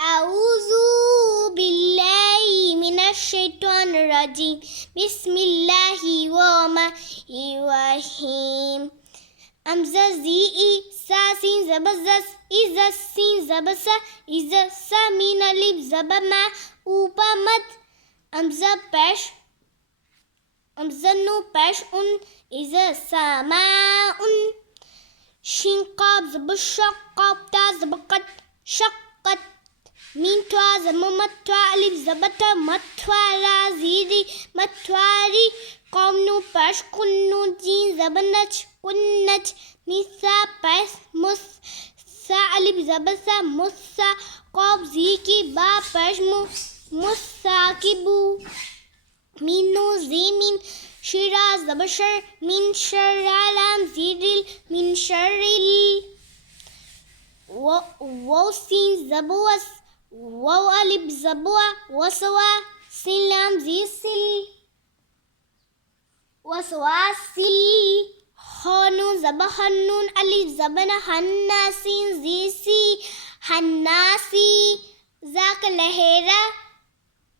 اعوذ باللہ من الشیطان الرجیم بسم اللہ الرحمن الرحیم امزہ زی ای سا سین زبزس از سین زبس از سا مین الف زبما اوپا مت امزہ پیش امزہ نو پیش ان از ساما ان شین قاب زبشق قاب تا زبقت شقت مین توا زممت توا الف زبت متوارا زیری متواری قوم نو پیش کن نو جین زبنچ کنچ نسا پیش مس سا الف زبسا مسا قاب زی کی با پیش مسا کی بو مینو زی من شرا زبشر من شر علام زیرل من شرل واو سین زبوس واو الف زبوا وسوا سلام زی سل وسواسل خانون زبحنون الف زبن حناسین زی سی حناسی ذاک لہر